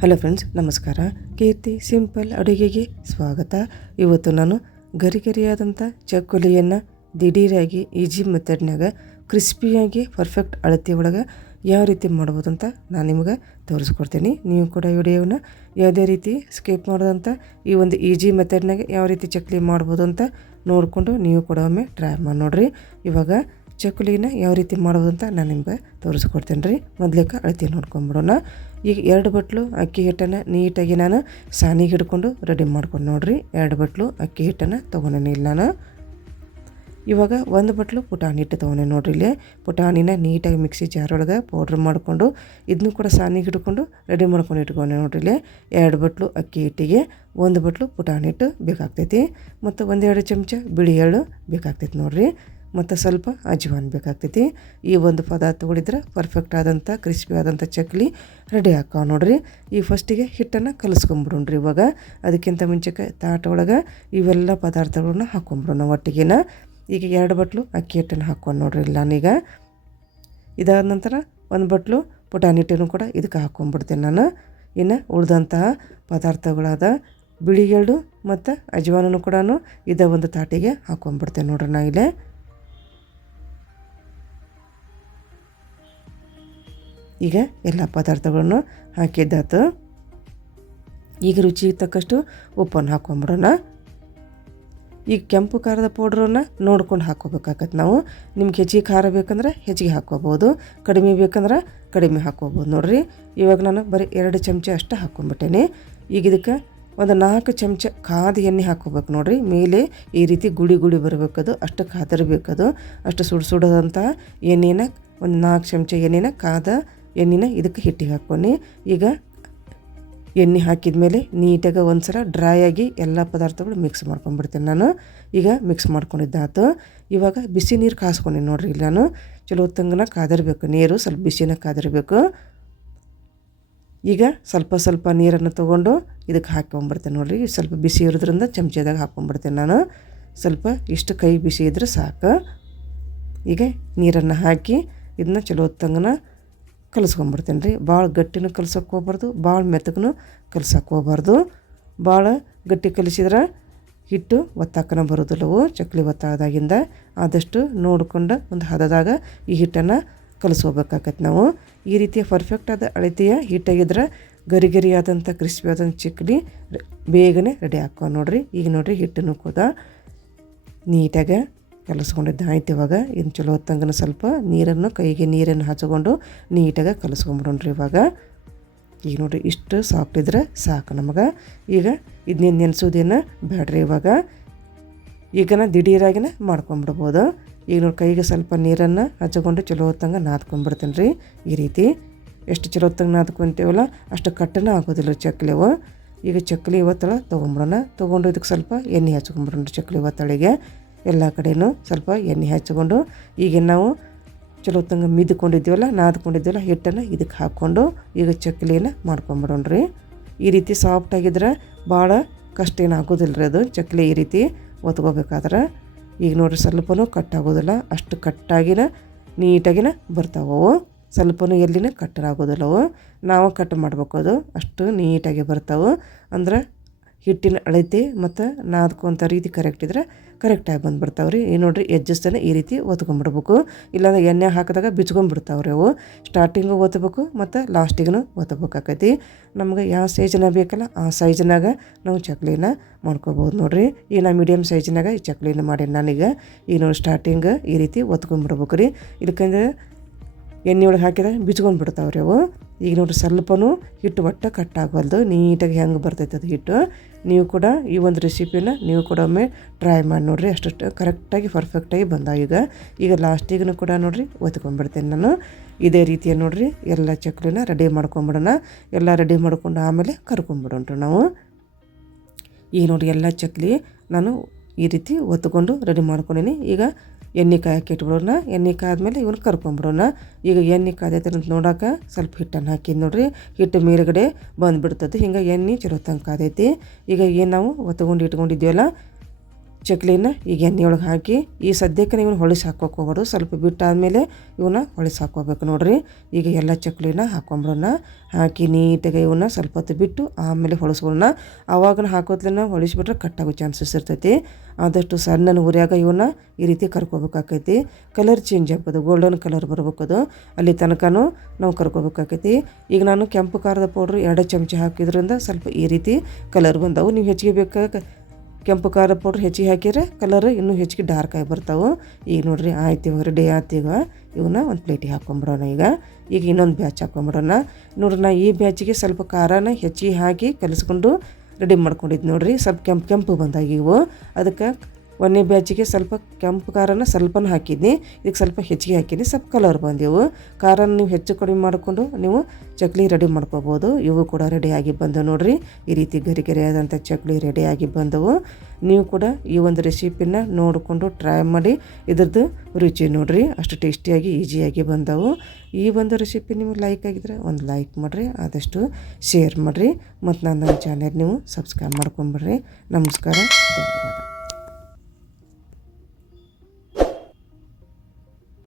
Hello friends, ನಮಸ್ಕಾರ. ಕೀರ್ತಿ simple ಅಡುಗೆಗೆ ಸ್ವಾಗತ. ಇವತ್ತು ನಾನು ಗರಿಗರಿಯಾದಂಥ ಚಕ್ಕುಲಿಯನ್ನು ದಿಢೀರಾಗಿ ಈಜಿ ಮೆಥಡ್ನಾಗ ಕ್ರಿಸ್ಪಿಯಾಗಿ ಪರ್ಫೆಕ್ಟ್ ಅಳತೆ ಒಳಗೆ ಯಾವ ರೀತಿ ಮಾಡ್ಬೋದು ಅಂತ ನಾನು ನಿಮಗೆ ತೋರಿಸ್ಕೊಡ್ತೀನಿ. ನೀವು ಕೂಡ ವಿಡಿಯೋನ ಯಾವುದೇ ರೀತಿ ಸ್ಕಿಪ್ ಮಾಡೋದಂತ ಈ ಒಂದು ಈಜಿ ಮೆಥಡ್ನಾಗ ಯಾವ ರೀತಿ ಚಕ್ಕುಲಿ ಮಾಡ್ಬೋದು ಅಂತ ನೋಡಿಕೊಂಡು ನೀವು ಕೂಡ ಒಮ್ಮೆ ಟ್ರೈ ಮಾಡಿ ನೋಡಿರಿ. ಇವಾಗ ಚಕ್ಕುಲಿನ ಯಾವ ರೀತಿ ಮಾಡ್ಬೋದು ಅಂತ ನಾನು ನಿಮ್ಗೆ ತೋರಿಸ್ಕೊಡ್ತೇನೆ ರೀ. ಮೊದಲೇಕ ಅಳತೆ ನೋಡ್ಕೊಂಬಿಡೋಣ. ಈಗ 2 ಬಟ್ಲು ಅಕ್ಕಿ ಹಿಟ್ಟನ್ನು ನೀಟಾಗಿ ನಾನು ಸಾನಿಗೆ ಹಿಡ್ಕೊಂಡು ರೆಡಿ ಮಾಡ್ಕೊಂಡು ನೋಡಿರಿ. 2 ಬಟ್ಲು ಅಕ್ಕಿ ಹಿಟ್ಟನ್ನು ತೊಗೊಂಡೇನಿ ಇಲ್ಲಿ ನಾನು. ಇವಾಗ 1 ಬಟ್ಲು ಪುಟಾಣಿ ಹಿಟ್ಟು ತೊಗೊಂಡೆ ನೋಡ್ರಿ. ಇಲ್ಲಿ ಪುಟಾಣಿನ ನೀಟಾಗಿ ಮಿಕ್ಸಿ ಜಾರೊಳಗೆ ಪೌಡ್ರ್ ಮಾಡಿಕೊಂಡು ಇದನ್ನು ಕೂಡ ಸಾನಿಗೆ ಹಿಡ್ಕೊಂಡು ರೆಡಿ ಮಾಡ್ಕೊಂಡು ಇಟ್ಕೊಂಡೆ ನೋಡ್ರಿ. ಇಲ್ಲಿ 2 ಬಟ್ಲು ಅಕ್ಕಿ ಹಿಟ್ಟಿಗೆ 1 ಬಟ್ಲು ಪುಟಾಣಿ ಹಿಟ್ಟು ಬೇಕಾಗ್ತೈತಿ, ಮತ್ತು 1-2 ಚಮಚ ಬಿಳಿ ಎಳ್ಳು ಬೇಕಾಗ್ತೈತಿ ನೋಡ್ರಿ, ಮತ್ತು ಸ್ವಲ್ಪ ಅಜ್ವಾನ್ ಬೇಕಾಗ್ತೈತಿ. ಈ ಒಂದು ಪದಾರ್ಥಗಳಿದ್ರೆ ಪರ್ಫೆಕ್ಟ್ ಆದಂಥ ಕ್ರಿಸ್ಪಿ ಆದಂಥ ಚಕ್ಕುಲಿ ರೆಡಿ ಹಾಕೋ ನೋಡ್ರಿ. ಈ ಫಸ್ಟಿಗೆ ಹಿಟ್ಟನ್ನು ಕಲಿಸ್ಕೊಂಬಿಡೋಣ್ರಿ. ಇವಾಗ ಅದಕ್ಕಿಂತ ಮುಂಚೆಗೆ ತಾಟ ಒಳಗೆ ಇವೆಲ್ಲ ಪದಾರ್ಥಗಳನ್ನ ಹಾಕ್ಕೊಂಬಿಡೋಣ ಒಟ್ಟಿಗೆನ. ಈಗ 2 ಬಟ್ಲು ಅಕ್ಕಿ ಹಿಟ್ಟನ್ನು ಹಾಕ್ಕೊಂಡು ನೋಡ್ರಿ ಇಲ್ಲಿ ನಾನೀಗ. ಇದಾದ ನಂತರ 1 ಬಟ್ಲು ಪುಟಾಣಿ ಹಿಟ್ಟನ್ನು ಕೂಡ ಇದಕ್ಕೆ ಹಾಕ್ಕೊಂಬಿಡ್ತೇನೆ ನಾನು. ಇನ್ನು ಉಳಿದಂತಹ ಪದಾರ್ಥಗಳಾದ ಬಿಳಿ ಎಳ್ಳು ಮತ್ತು ಅಜ್ವಾನನ್ನು ಕೂಡ ಇದೇ ಒಂದು ತಾಟಿಗೆ ಹಾಕ್ಕೊಂಬಿಡ್ತೇನೆ ನೋಡ್ರಿ ನಾ ಇಲ್ಲೇ. ಈಗ ಎಲ್ಲ ಪದಾರ್ಥಗಳನ್ನು ಹಾಕಿದ್ದಾತು. ಈಗ ರುಚಿಗೆ ತಕ್ಕಷ್ಟು ಉಪ್ಪನ್ನು ಹಾಕ್ಕೊಂಬಿಡೋಣ. ಈಗ ಕೆಂಪು ಖಾರದ ಪೌಡ್ರನ್ನು ನೋಡ್ಕೊಂಡು ಹಾಕ್ಕೋಬೇಕಾಗತ್ತೆ ನಾವು. ನಿಮ್ಗೆ ಹೆಚ್ಚಿಗೆ ಖಾರ ಬೇಕಂದ್ರೆ ಹೆಚ್ಚಿಗೆ ಹಾಕ್ಕೋಬೋದು, ಕಡಿಮೆ ಬೇಕಂದ್ರೆ ಕಡಿಮೆ ಹಾಕ್ಕೋಬೋದು ನೋಡ್ರಿ. ಇವಾಗ ನಾನು ಬರೀ 2 ಚಮಚ ಅಷ್ಟು ಹಾಕ್ಕೊಂಬಿಟ್ಟೇನೆ. ಈಗ ಇದಕ್ಕೆ ಒಂದು 4 ಚಮಚ ಕಾದ ಎಣ್ಣೆ ಹಾಕ್ಕೋಬೇಕು ನೋಡ್ರಿ. ಮೇಲೆ ಈ ರೀತಿ ಗುಡಿ ಗುಡಿ ಬರಬೇಕದು, ಅಷ್ಟು ಕಾದಿರಬೇಕದು. ಅಷ್ಟು ಸುಡೋದಂಥ ಎಣ್ಣೆನ ಒಂದು 4 ಚಮಚ ಎಣ್ಣೆನ ಕಾದ ಎಣ್ಣೆನ ಇದಕ್ಕೆ ಹಿಟ್ಟಿಗೆ ಹಾಕ್ಕೊಂಡು ಈಗ ಎಣ್ಣೆ ಹಾಕಿದ ಮೇಲೆ ನೀಟಾಗಿ ಒಂದು ಸಲ ಡ್ರೈ ಆಗಿ ಎಲ್ಲ ಪದಾರ್ಥಗಳು ಮಿಕ್ಸ್ ಮಾಡ್ಕೊಂಡ್ಬಿಡ್ತೇನೆ ನಾನು. ಈಗ ಮಿಕ್ಸ್ ಮಾಡ್ಕೊಂಡಿದ್ದಾತು. ಇವಾಗ ಬಿಸಿ ನೀರು ಕಾಸ್ಕೊಂಡೆ ನೋಡ್ರಿ. ಇಲ್ಲಿ ನಾನು ಚಲೋ ಹೊತ್ತಂಗನ ಕಾದಿರಬೇಕು, ನೀರು ಸ್ವಲ್ಪ ಬಿಸಿನ ಕಾದಿರಬೇಕು. ಈಗ ಸ್ವಲ್ಪ ಸ್ವಲ್ಪ ನೀರನ್ನು ತೊಗೊಂಡು ಇದಕ್ಕೆ ಹಾಕ್ಕೊಂಬಿಡ್ತೇನೆ ನೋಡ್ರಿ. ಸ್ವಲ್ಪ ಬಿಸಿ ಇರೋದ್ರಿಂದ ಚಮಚದಾಗ ಹಾಕ್ಕೊಂಬಿಡ್ತೇನೆ ನಾನು. ಸ್ವಲ್ಪ ಇಷ್ಟು ಕೈ ಬಿಸಿ ಇದ್ರೆ ಸಾಕು. ಈಗ ನೀರನ್ನು ಹಾಕಿ ಇದನ್ನ ಚಲೋ ಹೊತ್ತಂಗನ ಕಲಿಸ್ಕೊಂಬಿಡ್ತೇನೆ ರೀ. ಭಾಳ ಗಟ್ಟಿನೂ ಕಲ್ಸೋಕೆ ಹೋಗ್ಬಾರ್ದು, ಭಾಳ ಮೆತ್ತಗೂ ಕಲ್ಸೋಕೆ ಹೋಗ್ಬಾರ್ದು. ಭಾಳ ಗಟ್ಟಿ ಕಲಿಸಿದ್ರೆ ಹಿಟ್ಟು ಒತ್ತಾಕನ ಬರೋದಿಲ್ಲವು ಚಕ್ಕುಲಿ ಒತ್ತಾದಾಗಿಂದ. ಆದಷ್ಟು ನೋಡಿಕೊಂಡು ಒಂದು ಹದದಾಗ ಈ ಹಿಟ್ಟನ್ನು ಕಲಿಸ್ಕೋಬೇಕಾಗತ್ತೆ ನಾವು. ಈ ರೀತಿಯ ಪರ್ಫೆಕ್ಟಾದ ಅಳತೆಯ ಹಿಟ್ಟಾಗಿದ್ರೆ ಗರಿ ಗರಿ ಆದಂಥ ಕ್ರಿಸ್ಪಿ ಆದಂಥ ಚಕ್ಕುಲಿ ಬೇಗನೆ ರೆಡಿ ಹಾಕೋ ನೋಡ್ರಿ. ಈಗ ನೋಡಿರಿ ಹಿಟ್ಟನ್ನು ಕೂಡ ನೀಟಾಗಿ ಕಲಿಸ್ಕೊಂಡಿದ್ದು ಆಯ್ತು. ಇವಾಗ ಇನ್ನು ಚಲೋ ಹೊತ್ತಂಗನ ಸ್ವಲ್ಪ ನೀರನ್ನು ಕೈಗೆ ನೀರನ್ನು ಹಚ್ಕೊಂಡು ನೀಟಾಗಿ ಕಲಿಸ್ಕೊಂಬಿಡೋಣ್ರಿ. ಇವಾಗ ಈಗ ನೋಡಿರಿ ಇಷ್ಟು ಸಾಫ್ಟ್ ಇದ್ರೆ ಸಾಕು ನಮಗೆ. ಈಗ ಇದನ್ನೇನು ನೆನೆಸೋದೇನು ಬೇಡ್ರಿ. ಈಗನ ದಿಢೀರಾಗಿನ ಮಾಡ್ಕೊಂಬಿಡ್ಬೋದು. ಈಗ ನೋಡಿ ಕೈಗೆ ಸ್ವಲ್ಪ ನೀರನ್ನು ಹಚ್ಕೊಂಡು ಚಲೋ ಹೊತ್ತಂಗೆ ನಾದ್ಕೊಂಡ್ಬಿಡ್ತೇನೆ ರೀ. ಈ ರೀತಿ ಎಷ್ಟು ಚಲೋ ಹೊತ್ತಂಗೆ ನಾದ್ಕೊತೀವಲ್ಲ ಅಷ್ಟು ಕಟ್ಟನ ಆಗೋದಿಲ್ಲ ಚಕ್ಕುಲಿವು. ಈಗ ಚಕ್ಕುಲಿ ಒತ್ತಳ ತೊಗೊಂಬಿಡೋಣ. ತೊಗೊಂಡು ಇದಕ್ಕೆ ಸ್ವಲ್ಪ ಎಣ್ಣೆ ಹಚ್ಕೊಂಬಿಡೋಣ ಚಕ್ಕುಲಿ ಒತ್ತಳಿಗೆ. ಎಲ್ಲ ಕಡೆಯೂ ಸ್ವಲ್ಪ ಎಣ್ಣೆ ಹಚ್ಕೊಂಡು ಈಗ ನಾವು ಚಲೋ ಹೊತ್ತಂಗೆ ಮಿದ್ಕೊಂಡಿದ್ದೀವಲ್ಲ ನಾದ್ಕೊಂಡಿದ್ದೀವಲ್ಲ ಹಿಟ್ಟನ್ನು ಇದಕ್ಕೆ ಹಾಕ್ಕೊಂಡು ಈಗ ಚಕ್ಕುಲಿನ ಮಾಡ್ಕೊಂಬಿಡೋಣ್ರಿ. ಈ ರೀತಿ ಸಾಫ್ಟಾಗಿದ್ರೆ ಭಾಳ ಕಷ್ಟ ಏನು ಆಗೋದಿಲ್ಲ ರೀ ಅದು ಚಕ್ಕುಲಿ ಈ ರೀತಿ ಒತ್ಕೋಬೇಕಾದ್ರೆ. ಈಗ ನೋಡಿರಿ ಸ್ವಲ್ಪನೂ ಕಟ್ಟಾಗೋದಿಲ್ಲ, ಅಷ್ಟು ಕಟ್ಟಾಗಿನ ನೀಟಾಗಿನ ಬರ್ತಾವವು. ಸ್ವಲ್ಪನೂ ಎಲ್ಲಿನ ಕಟ್ಟರಾಗೋದಿಲ್ಲವು. ನಾವು ಕಟ್ ಮಾಡ್ಬೇಕು, ಅದು ಅಷ್ಟು ನೀಟಾಗಿ ಬರ್ತಾವೆ. ಅಂದ್ರೆ ಹಿಟ್ಟಿನ ಅಳತೆ ಮತ್ತು ನಾದ್ಕೊಂಥ ರೀತಿ ಕರೆಕ್ಟ್ ಇದ್ರೆ ಕರೆಕ್ಟಾಗಿ ಬಂದುಬಿಡ್ತಾವೆ ರೀ. ಈ ನೋಡಿರಿ ಎಜ್ಜಸ್ತಾನೆ ಈ ರೀತಿ ಒತ್ಕೊಂಡ್ಬಿಡ್ಬೇಕು. ಇಲ್ಲಾಂದ್ರೆ ಎಣ್ಣೆ ಹಾಕಿದಾಗ ಬಿಚ್ಕೊಂಡ್ಬಿಡ್ತಾವೆ ರೀ ಅವು. ಸ್ಟಾರ್ಟಿಂಗು ಒತ್ತಬೇಕು ಮತ್ತು ಲಾಸ್ಟಿಗೂ ಒತ್ತಬೇಕಾಕೈತಿ. ನಮ್ಗೆ ಯಾವ ಸೈಜ್ನಾಗ ಬೇಕಲ್ಲ ಆ ಸೈಜ್ನಾಗ ನಾವು ಚಕ್ಕುಲಿನ ಮಾಡ್ಕೊಬೋದು ನೋಡಿರಿ. ಈಗ ನಾ ಮೀಡಿಯಮ್ ಸೈಜ್ನಾಗ ಈ ಚಕ್ಕುಲಿನ ಮಾಡೀನಿ ನಾನೀಗ. ಈಗ ನೋಡಿ ಸ್ಟಾರ್ಟಿಂಗ್ ಈ ರೀತಿ ಒತ್ಕೊಂಡ್ಬಿಡ್ಬೇಕು ರೀ. ಇದಕ್ಕಂದ್ರೆ ಎಣ್ಣೆ ಒಳಗೆ ಹಾಕಿದಾಗ ಬಿಚ್ಕೊಂಡು ಬಿಡ್ತಾವೆ ರೀ ಅವು. ಈಗ ನೋಡಿರಿ ಸ್ವಲ್ಪನೂ ಹಿಟ್ಟು ಒಟ್ಟು ಕಟ್ಟಾಗವಲ್ದು, ನೀಟಾಗಿ ಹೆಂಗೆ ಬರ್ತೈತೆ ಅದು ಹಿಟ್ಟು. ನೀವು ಕೂಡ ಈ ಒಂದು ರೆಸಿಪಿನ ನೀವು ಕೂಡ ಒಮ್ಮೆ ಟ್ರೈ ಮಾಡಿ ನೋಡಿರಿ. ಅಷ್ಟು ಕರೆಕ್ಟಾಗಿ ಪರ್ಫೆಕ್ಟಾಗಿ ಬಂದಾವ. ಈಗ ಲಾಸ್ಟಿಗೂ ಕೂಡ ನೋಡಿರಿ ಒತ್ಕೊಂಡ್ಬಿಡ್ತೇನೆ ನಾನು. ಇದೇ ರೀತಿಯ ನೋಡಿರಿ ಎಲ್ಲ ಚಕ್ಕುಲಿನ ರೆಡಿ ಮಾಡ್ಕೊಂಬಿಡೋಣ. ಎಲ್ಲ ರೆಡಿ ಮಾಡ್ಕೊಂಡು ಆಮೇಲೆ ಕರ್ಕೊಂಬಿಡೋಣ್ರಿ ನಾವು. ಈಗ ನೋಡಿ ಎಲ್ಲ ಚಕ್ಕುಲಿ ನಾನು ಈ ರೀತಿ ಒತ್ಕೊಂಡು ರೆಡಿ ಮಾಡ್ಕೊಂಡೀನಿ. ಈಗ ಎಣ್ಣೆ ಕಾಯಕ್ಕೆ ಇಟ್ಬಿಡೋಣ. ಎಣ್ಣೆ ಕಾದ್ಮೇಲೆ ಇವನ್ನ ಕರ್ಕೊಂಬಿಡೋಣ. ಈಗ ಎಣ್ಣೆ ಕಾದೈತೆ ಅಂತ ನೋಡೋಕೆ ಸ್ವಲ್ಪ ಹಿಟ್ಟನ್ನು ಹಾಕಿದ್ದು ನೋಡಿರಿ. ಹಿಟ್ಟು ಮೇಲ್ಗಡೆ ಬಂದುಬಿಡ್ತದೆ. ಹಿಂಗೆ ಎಣ್ಣೆ ಚಲೋ ತಂಗೆ ಕಾದೈತಿ. ಈಗ ಏನು ನಾವು ಒತ್ಕೊಂಡು ಇಟ್ಕೊಂಡಿದ್ದೀವಲ್ಲ ಚಕ್ಲಿನ ಈಗ ಎಣ್ಣೆ ಒಳಗೆ ಹಾಕಿ ಈ ಸದ್ಯಕ್ಕೆ ನೀವು ಹೊಳಿಸಿ ಹಾಕೋಕೆ ಹೋಗ್ಬಾರ್ದು. ಸ್ವಲ್ಪ ಬಿಟ್ಟಾದಮೇಲೆ ಇವನ್ನ ಹೊಳಿಸಿ ಹಾಕ್ಕೋಬೇಕು ನೋಡಿರಿ. ಈಗ ಎಲ್ಲ ಚಕ್ಲಿನ ಹಾಕೊಂಬಿಡೋಣ. ಹಾಕಿ ನೀಟಾಗಿ ಇವನ್ನ ಸ್ವಲ್ಪ ಹೊತ್ತು ಬಿಟ್ಟು ಆಮೇಲೆ ಹೊಳಿಸ್ಬಿಡೋಣ. ಆವಾಗ ಹಾಕೋದ್ಲನ್ನ ಹೊಳಿಸ್ಬಿಟ್ರೆ ಕಟ್ಟಾಗೋ ಚಾನ್ಸಸ್ ಇರ್ತೈತಿ. ಆದಷ್ಟು ಸಣ್ಣ ಉರಿಯಾಗ ಇವನ್ನ ಈ ರೀತಿ ಕರ್ಕೋಬೇಕಾಕೈತಿ. ಕಲರ್ ಚೇಂಜ್ ಆಗ್ಬೋದು, ಗೋಲ್ಡನ್ ಕಲರ್ ಬರ್ಬೇಕದು, ಅಲ್ಲಿ ತನಕನೂ ನಾವು ಕರ್ಕೋಬೇಕಾಕೈತಿ. ಈಗ ನಾನು ಕೆಂಪು ಖಾರದ ಪೌಡ್ರು 2 ಚಮಚ ಹಾಕಿದ್ರಿಂದ ಸ್ವಲ್ಪ ಈ ರೀತಿ ಕಲರ್ ಬಂದವು. ನೀವು ಹೆಚ್ಚಿಗೆ ಬೇಕಾಗ ಕೆಂಪು ಖಾರ ಪೌಡ್ರ್ ಹೆಚ್ಚಿಗೆ ಹಾಕಿದ್ರೆ ಕಲರ್ ಇನ್ನೂ ಹೆಚ್ಚಿಗೆ ಡಾರ್ಕ್ ಆಗಿ ಬರ್ತಾವೆ. ಈಗ ನೋಡಿರಿ ಆಯ್ತು, ಇವಾಗ ರೆಡಿ ಆಯ್ತೀಗ. ಇವನ್ನ ಒಂದು ಪ್ಲೇಟಿಗೆ ಹಾಕ್ಕೊಂಬಿಡೋಣ. ಈಗ ಇನ್ನೊಂದು ಬ್ಯಾಚ್ ಹಾಕ್ಕೊಂಬಿಡೋಣ. ನೋಡ್ರಿ ನಾ ಈ ಬ್ಯಾಚಿಗೆ ಸ್ವಲ್ಪ ಖಾರನ ಹೆಚ್ಚಿಗೆ ಹಾಕಿ ಕಲಿಸ್ಕೊಂಡು ರೆಡಿ ಮಾಡ್ಕೊಂಡಿದ್ದು ನೋಡಿರಿ. ಸ್ವಲ್ಪ ಕೆಂಪು ಬಂದಾಗ ಇವು, ಅದಕ್ಕೆ ಒಂದನೇ ಬ್ಯಾಚಿಗೆ ಸ್ವಲ್ಪ ಕೆಂಪು ಖಾರನ ಸ್ವಲ್ಪನ ಹಾಕಿದ್ನಿ, ಇದಕ್ಕೆ ಸ್ವಲ್ಪ ಹೆಚ್ಚಿಗೆ ಹಾಕಿದ್ನಿ, ಸ್ವಲ್ಪ ಕಲರ್ ಬಂದೆವು. ಖಾರನ ನೀವು ಹೆಚ್ಚು ಕಡಿಮೆ ಮಾಡಿಕೊಂಡು ನೀವು ಚಕ್ಲಿ ರೆಡಿ ಮಾಡ್ಕೋಬೋದು. ಇವು ಕೂಡ ರೆಡಿಯಾಗಿ ಬಂದವು ನೋಡಿರಿ. ಈ ರೀತಿ ಗರಿ ಆದಂಥ ಚಕ್ಲಿ ರೆಡಿಯಾಗಿ ಬಂದವು. ನೀವು ಕೂಡ ಈ ಒಂದು ರೆಸಿಪಿನ ನೋಡಿಕೊಂಡು ಟ್ರೈ ಮಾಡಿ ಇದ್ರದ್ದು ರುಚಿ ನೋಡಿರಿ. ಅಷ್ಟು ಟೇಸ್ಟಿಯಾಗಿ ಈಸಿಯಾಗಿ ಬಂದವು. ಈ ಒಂದು ರೆಸಿಪಿ ನಿಮಗೆ ಲೈಕ್ ಆಗಿದ್ರೆ ಒಂದು ಲೈಕ್ ಮಾಡಿರಿ, ಆದಷ್ಟು ಶೇರ್ ಮಾಡಿರಿ, ಮತ್ತು ನನ್ನ ಚಾನೆಲ್ ನೀವು ಸಬ್ಸ್ಕ್ರೈಬ್ ಮಾಡ್ಕೊಂಬಿಡ್ರಿ. ನಮಸ್ಕಾರ, ಧನ್ಯವಾದ.